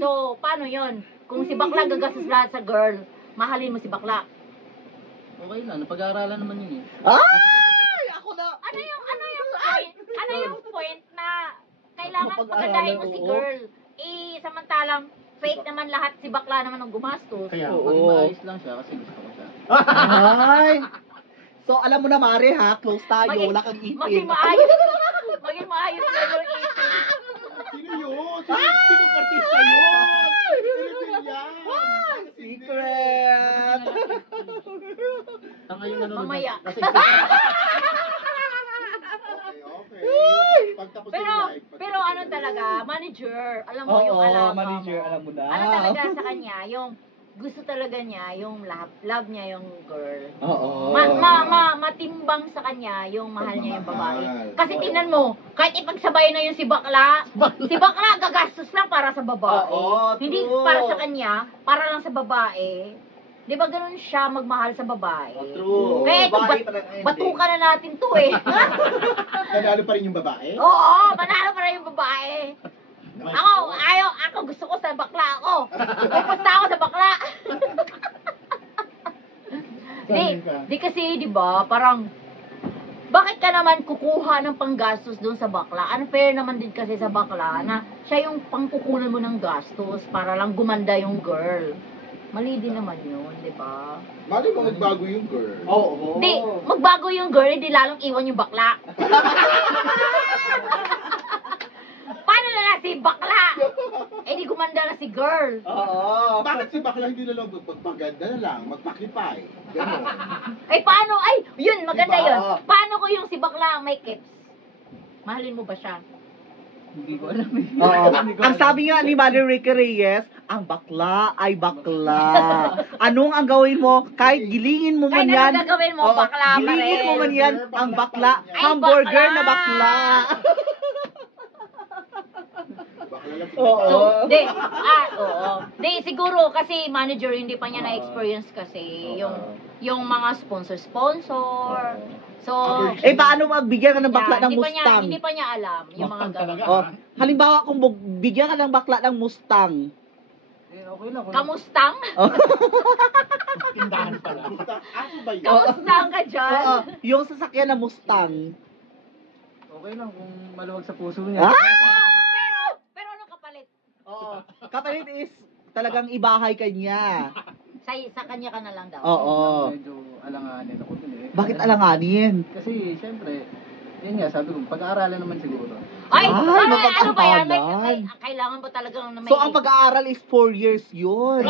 So, paano yon? Kung si bakla gagastos lahat sa girl, mahalin mo si bakla. Okay lang, napag-aaralan naman yun eh. Ay! Ako na! Ano yung point na kailangan Mapag-aralan, pagandahin mo si oo. girl? Samantalang fake naman lahat, si bakla naman ang gumastos. Kaya, Oo. maging maayos lang siya kasi gusto ko siya. Ay! So, alam mo na, Mare, ha? Close tayo. Wala kang ipin. Maging maayos na yung ipin. Sino yun? Sinong artista yun? Sino yan? Secret! Tanga yung nanonood. Mamaya. Kasi Okay. Pagtapos Pero, ng live. pero ano talaga, manager, alam mo yung Oo, alaga manager, mo. alam mo na. Ano talaga sa kanya, yung gusto talaga niya, yung love niya yung girl. Oo. Matimbang sa kanya yung mahal niya yung babae. Pagmamahal. Kasi tingnan mo, kahit ipagsabay na yung si bakla gagastos lang para sa babae. Oo, Hindi true. para sa kanya, para lang sa babae. Di ba ganun siya magmahal sa babae? Oh, true. Kaya ito, Babae talaga ending. batukan na natin to eh. Nanalo pa rin yung babae? Oo, manalo pa rin yung babae. Ako gusto ko sa bakla ako. Pupunta ako sa bakla. di kasi, di ba, parang, bakit ka naman kukuha ng panggastos doon sa bakla? Unfair naman din kasi sa bakla na siya yung pangkukunan mo ng gastos para lang gumanda yung girl. Mali din naman yun, di ba? Mali mo magbago yung girl. Oo. Di, magbago yung girl, di lalong iwan yung bakla. Paano na lang si bakla? Di gumanda na si girl. Oo. Bakit si bakla hindi na lang magpaganda na lang, magpakipay? Ganon. Paano? Yun, maganda Diba? yun. Paano ko yung si bakla may kips? Mahalin mo ba siya? hindi ko alam eh. Oo. Hindi ko Ang alam. sabi nga ni Mother Ricky Reyes, ang bakla ay bakla. Anong ang gawin mo? Kahit gilingin mo man Kahit yan. anong gagawin mo, Oo, bakla pa gilingin rin. mo man yan, ang bakla. Ay, Hamburger bakla. na bakla. Bakla lang si Oo. So, oo. Siguro kasi manager hindi pa niya na-experience kasi yung mga sponsor. So, Paano magbigyan ka ng bakla ng Mustang? Hindi pa niya alam yung mga ganun. Oh, halimbawa kung bigyan ka ng bakla ng Mustang. Okay lang. Kamustang? Tindahan pala. Aso ba yun? Kamustang ka dyan? Oo, yung sasakyan na Mustang. Okay lang kung maluwag sa puso niya. Pero ano kapalit? Oo. Kapalit is talagang ibahay ka niya. Sa kanya ka na lang daw. Oo. Medyo alanganin ako dun eh. Bakit alanganin? Kasi, syempre, yun nga, sabi ko, pag-aaralan naman siguro. Ano ba yan? mapagkampalan. Kailangan ba talagang na may... So, ang pag-aaral is 4 years yun.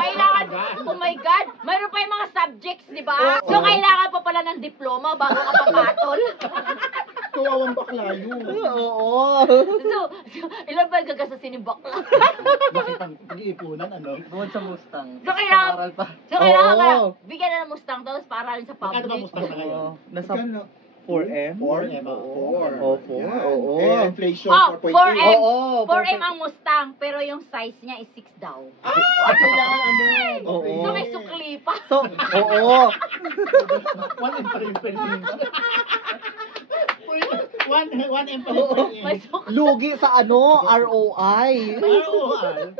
Kailangan, oh my God, mayroon pa yung mga subjects, di ba? So, kailangan pa pala ng diploma bago ka papatol. Kawawang bakla yun. Oo. So, ilan ba gagasasin yung bakla? Bakit pag-iipunan, ano? Bukod sa Mustang. So, kailangan, Pag-aaral pa. so, kailangan ka, Oo. bigyan na ng Mustang tapos para rin sa public. Magkano ba Mustang na ngayon? Oo. Nasa Magkano? 4M? 4M. Oo, 4. Oo. Eh, inflation, Oh, 4.8. 4M. Oo. 4M ang Mustang, pero yung size niya is 6 daw. Kailangan ano? Oo. So, may sukli pa. So, oo. 1M pa rin per inch. 1M pa rin per May inch. sukli, Lugi sa ano, ROI. ROI.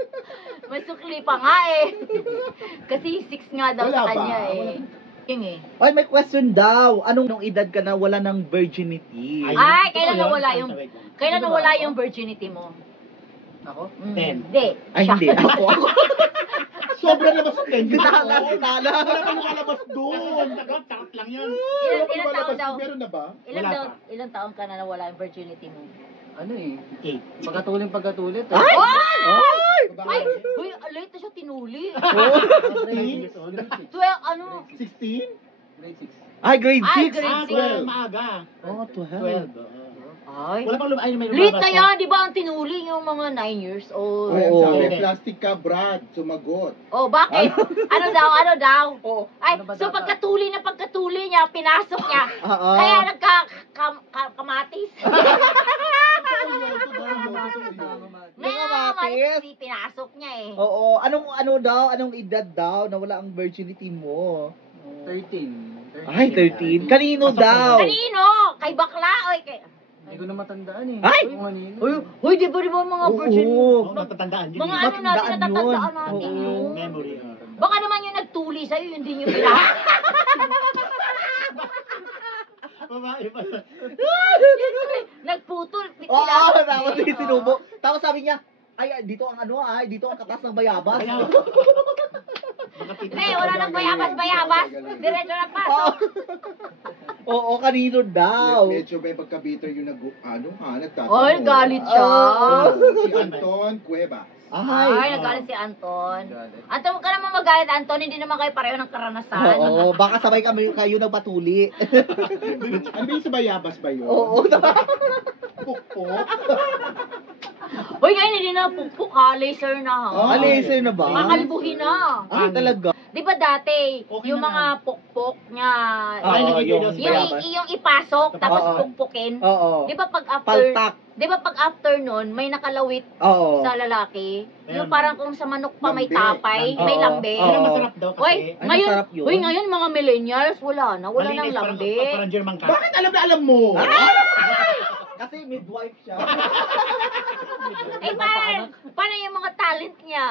may sukli pa nga eh. Kasi 6 nga daw Wala sa ba? kanya eh. Yung eh. Ay, may question daw. Anong edad ka na wala ng virginity? Ay, kailan nawala yung... Kailan nawala yung virginity mo? Ako? 10. Hindi. Ay, siya. hindi. Ako. Sobra naman sa 10. Sinala. Wala pa lumalabas doon. Takot lang yan. Ilan taon daw? Meron na ba? Ilang taon ka na nawala yung virginity mo? Ano eh? 8. Pagkatulit. Ay! Ay! Uy, late na siya tinuli. Grade 6. 12, ano? 16? Grade 6. Ay, grade Ay, 6. grade 6. maaga. Oh, 12. Ay. Wala pang may Late na yan, di ba ang tinuli yung mga 9 years old? Ay, Oo. sabi, plastic ka, Brad. Sumagot. Oh, bakit? Ano daw? Oo. Ay, Ano ba so dapat? pagkatuli niya, pinasok niya. Oo. Kaya nagka-kamatis. Kamatis. Pinasok niya eh. Oo. Anong edad daw na wala ang virginity mo? 13. Ay, 13. Kanino daw? Kanino? Kay bakla o kay... Hindi ko na matandaan eh. Ay! Kung ano yun. Huy, di ba mga virgin? Oo. Natatandaan yun. Mga eh. ano natin, Matandaan natatandaan yun. natin Oo. yun. Memory. Baka naman yung nagtuli sa'yo, yun din yung pila. Babae pa. Nagputol. Oo, tapos sinubo. Tapos sabi niya, ay, dito ang ano dito ang katas ng bayabas. Hindi, wala nang bayabas-bayabas. Diretso na pasok. Oo, kanino daw? Medyo may pagka-bitter yung nagtatanong. Oy, galit siya. Si Anton Cuevas. Ay, nagalit si Anton. Anton, huwag ka naman magalit, Anton. Hindi naman kayo pareho ng karanasan. Oo, baka sabay kayo nagpatuli. Ano ba yung sa bayabas ba yun? Oo. Pukpok? Uy, ngayon hindi na pukpuk ha. Laser na ha. Oh. Laser na ba? Kakalbuhin na. Ay, talaga. Di ba dati, Okay yung na mga pukpok niya, Ay, Oo, nakikita yung sa yung, bayabas. yung ipasok, tapos Oo. pukpukin. Oo. Di ba pag after, Paltak. di ba pag after nun, may nakalawit Oo. sa lalaki? Meron. Yung parang kung sa manok pa may Lambe. tapay, Lambe. may Oo. lambe. Oo. Pero masarap daw kasi. Uy, Ay, ngayon, masarap yun. uy, ngayon mga millennials, wala na Malinis, nang lambe. Parang German cat. Bakit alam na alam mo? Kasi midwife siya. Eh, paano yung mga talent niya?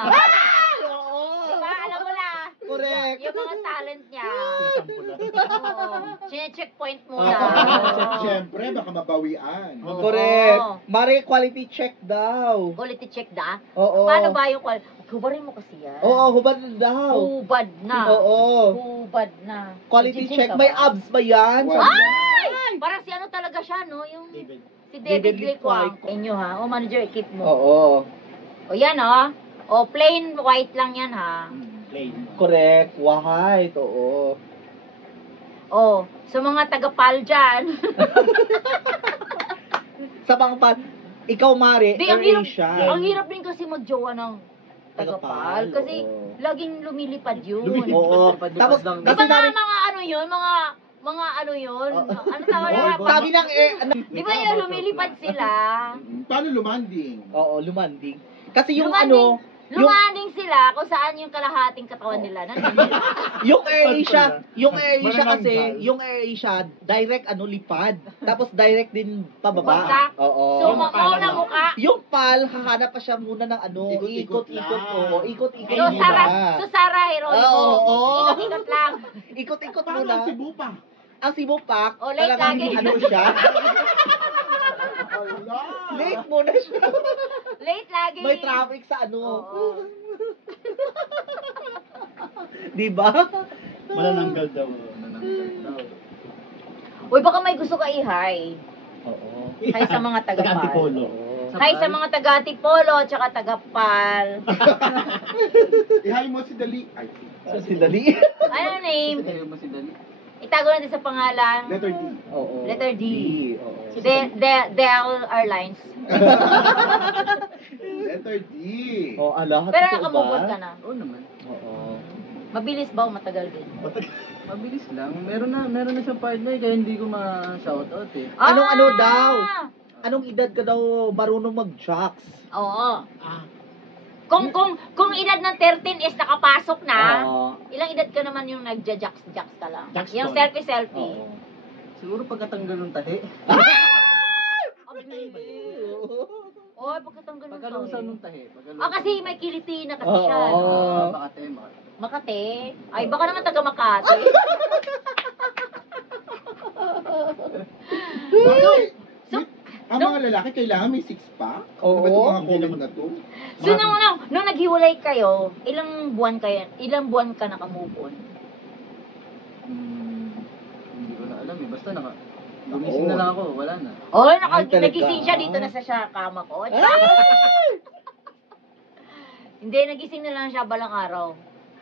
Oo. Diba, alam mo na, Correct. yung mga talent niya. Sampo na. Sine-checkpoint Oo. muna. Siyempre, baka mabawian. Oo. Correct. Mari, quality check daw. Quality check da? Oo. Paano ba yung hubarin mo kasi yan? Oo, hubad daw. Hubad na. Oo. Hubad na. Quality Nagiging check. ka May ba? abs ba yan? Wow. Ay! Parang si ano talaga siya, no? Yung David. si David David Liquang. Liquang. Inyo ha? O manager, keep mo. Oo. O yan ha? O plain white lang yan ha? Plain. Correct. White. Oo. O, sa mga taga-pal dyan. Sa mga ikaw, Mari, Di, ang hirap, Asian. ang hirap din kasi magjowa ng taga-pal. Kasi oo. laging lumilipad yun. Oo. Tapos, lang. Di kasi ba namin, mga ano yun? Mga ano yun? Oo. Ano tawag na? sabi ng Di ba yung lumilipad sila? Paano lumanding? Oo, lumanding. Kasi yung Lumanding. ano, Lumanding sila kung saan yung kalahating katawan nila. Nandun. yung AirAsia, yung AirAsia Maraming kasi, gal. yung AirAsia, direct lipad. Tapos direct din pababa. Bagsak. Oo. So, Yung mauna mukha. Yung PAL, hahanap pa siya muna ng ano, Ikot-ikot ikot-ikot. lang. Oo, ikot-ikot. So, Sara Heronimo. Oo. Ikot-ikot lang. Ikot-ikot Paano muna. ang Cebu pa? Ang Cebu Pack, O, late talagang lagi. ano siya, Ala! late muna siya. Late lagi. May traffic sa ano. Oo. Di ba? Manananggal daw. Uy, baka may gusto ka i-hi. Oo. Hi sa mga taga-pal. Taga-Antipolo. Hi sa mga taga-Antipolo, tsaka taga-pal. Ihay mo si Dali. Ay, Si Dali. Ano name? Ayaw mo si Dali. Itago natin sa pangalan. letter D. Oo. Letter D. Oo. Del Airlines. Letter D. Oh, ala, Pero totoo nakamove on ba? ka na. Oo naman. Oo. Mabilis ba o matagal din? Mabilis lang. Meron na siyang partner kaya hindi ko ma-shoutout eh. Anong ano Ah! daw? Anong edad ka daw marunong mag-jocks? Oo. Ah, Kung edad ng 13 is nakapasok na, Oo. ilang edad ka naman yung nagja-jacks ka lang? Jacks Yung doon. selfie-selfie. Oo. Siguro pagkatanggal ng tahi. Oy, pagkatanggal ng Pagkalusan tayo. ng tahi. Ah, kasi may kiliti na kasi Oo. siya. Oo. Makate. Makate. Ay, baka naman taga Makati. Ang mga lalaki kailangan may six-pack? Oo. Ano ba itong mga comment na to? So, nung naghiwalay kayo, ilang buwan ka naka-move on? Hindi ko na alam eh. Basta gumising na lang ako. Wala na. Oy, Ay, talaga. nagising siya, dito na sa kama ko. Hindi, nagising na lang siya balang araw.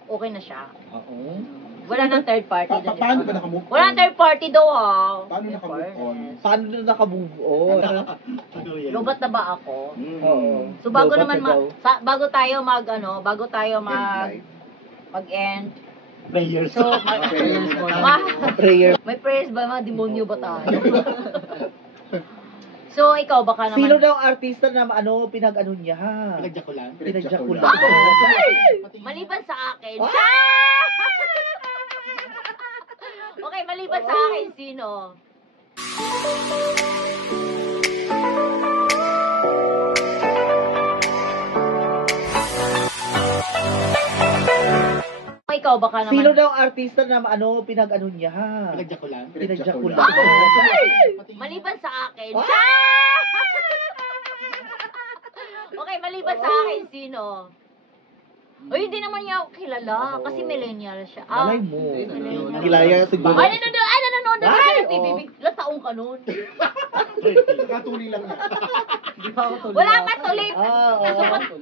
Okay na siya. Oo. Wala nang third party doon. Paano ba nakamove on? Wala nang third party daw ah. Paano nakamove on? Paano na nakamove on? ano yan? Lobat na ba ako? Oo. So bago Lobat naman na daw. bago tayo End life. mag-end. Prayers. So Prayers mo lang. Prayer. may prayers ba, mga demonyo ba tayo? So ikaw baka naman Sino daw artista na ano pinag-ano niya? Pinagjakulan. Pinagjakulan. maliban sa akin. Ah! Okay, maliban sa akin sino? ikaw, baka naman. Sino daw artista na pinag-ano niya? Pinagjakulan. Pinagjakulan. Maliban sa akin. Okay, maliban sa akin, sino? Uy, hindi naman niya ako kilala. Kasi millennial siya. Malay mo. millennial. Kilala niya siguro. Ay, nanonood na Ay, tayo. Bibig. Ilang taong ka nun? Katuli lang na. Hindi pa ako tuloy. Wala pa tuloy. Oo.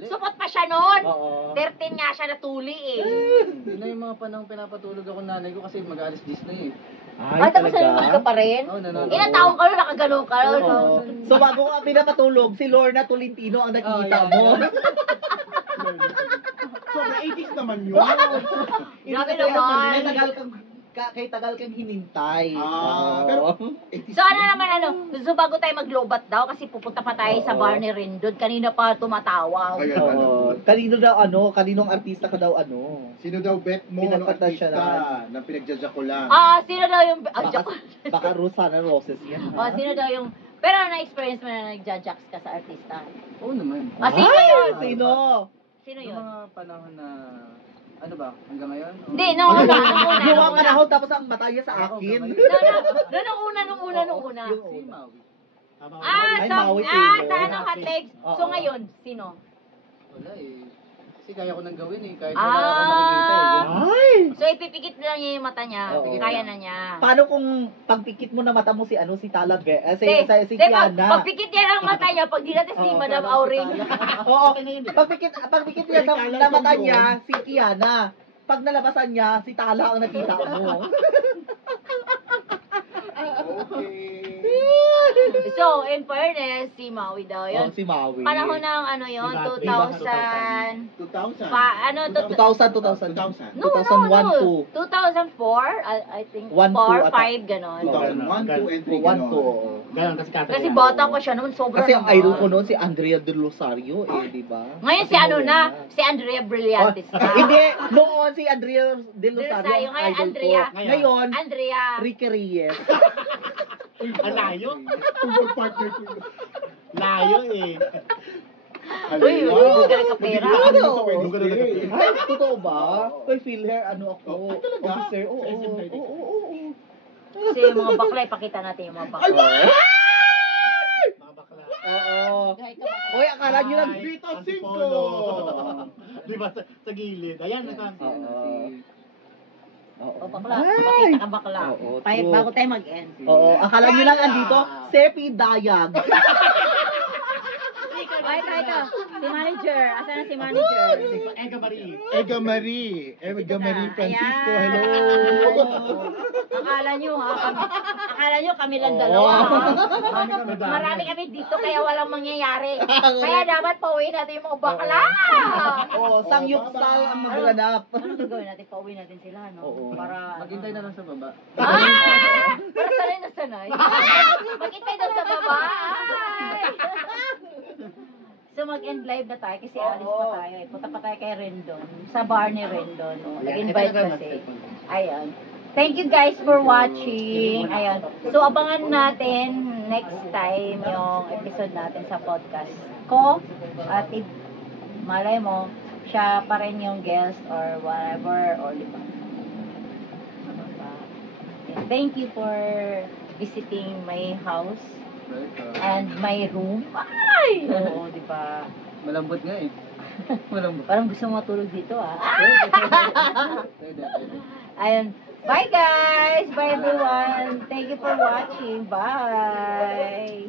Supot pa siya nun. Oo. 13 nga siya natuli eh. Yun na yung mga panahon pinapatulog ako nanay ko kasi mag-alis Disney eh. Ay, Tapos talaga? nanonood ka pa rin? Oo, nanonood. Ilang taong ka nun? Nakagano ka nun? Oo. So bago ka pinapatulog, si Lorna Tolentino ang nakikita Oh, yeah. mo. Sobra 80s naman yun. Grabe naman. Kay tagal kang hinintay. Ah, Oo. pero 80s So ano naman so bago tayo maglobat daw kasi pupunta pa tayo sa Oo. bar ni Rendon. Kanina pa tumatawa. Ayan, Oo. Kanino daw kaninong artista ka daw Sino daw bet mo? Anong Pinagpata siya artista na pinagjajakulan? Sino daw yung... Baka Rosana Roses yan. Sino daw yung... Pero na-experience mo na nagja-jacks ka sa artista? Oo naman. Sino yun? Sino? Sino Yung yun? mga panahon na, ano ba, hanggang ngayon? Hindi, nung una. Yung mga panahon tapos ang mata niya sa akin. Nung una. Si Maui. Ay, Maui Taylor. Sa anong hot legs? So Oo. ngayon, sino? Wala eh. Kasi kaya ko nang gawin eh, kahit Ah. wala ako nakikita eh. Ay! So ipipikit lang niya yung mata niya. Oo. Kaya na niya. Paano kung pagpikit mo na mata mo si Talag si Hindi, Kiana? pagpikit niya ng mata niya, pag di natin si Oo, Madam Auring. Oo, pagpikit niya na mata niya si Kiana. Pag nalabasan niya, si Tala ang nakita mo. Okay. So, in fairness, si Maui daw Oh, yun. si Maui. Panahon ng ano yun, Diba? 2000... 2000. 2000. 2000. 2001 to. 2004, I think, 1, 4, 2 5, ganon. 2001, 2, and 3, 1 ganon. to. Ganon kasi kata Kasi bata pa siya noon, sobrang Kasi ang idol ko noon si Andrea De Rosario di ba? Ngayon si Kasi ano Morena. na, si Andrea Brillantes na. Hindi, noon si Andrea De Rosario ang Ngayon, idol Andrea. ko. Ngayon, Andrea. Ricky Reyes. Ang layo. Football partner ko yun. Layo eh. Uy, magaling ka pera. Ay, totoo ba? Kay Philher, ano ako? talaga? Officer, oo. Sa SM Oo. Kasi yung mga bakla, ipakita natin yung mga bakla. Mga bakla. Oo. Uy, akala nyo lang. Dito, Antipolo. 5. Di ba sa gilid? Ayan, O bakla, Ay! pakita ka bakla. Oo, Tayo, true. bago tayo mag-end. Oo, akala nyo lang andito, Sepi Dayag. Ito. Si manager. Asan na si manager? Ega Marie. Ega Marie. Ega Marie Francisco, Ayan. hello. Akala nyo kami lang dalawa. Oo. Marami kami dito kaya walang mangyayari. Kaya dapat pauwi natin yung mga bakla. Oo, sangyupsal ang maglanap. Ano gagawin natin? Pauwi natin sila, no? Oo. Para... Maghintay na lang sa baba. Para sanay na sanay. Maghintay daw sa baba. So mag-end live na tayo kasi alis pa tayo. Punta pa tayo kay Rendon. Sa bar ni Rendon. Nag-invite kasi. Ayan. Thank you guys for watching. Ayan. So abangan natin next time yung episode natin sa podcast ko. At malay mo, siya pa rin yung guest or whatever. Or diba? Thank you for visiting my house and my room. Ay! Oo, di ba? Malambot nga eh. Malambot. Parang gusto mo matulog dito, ah. Pwede. Ayun. Bye, guys! Bye, everyone! Thank you for watching. Bye!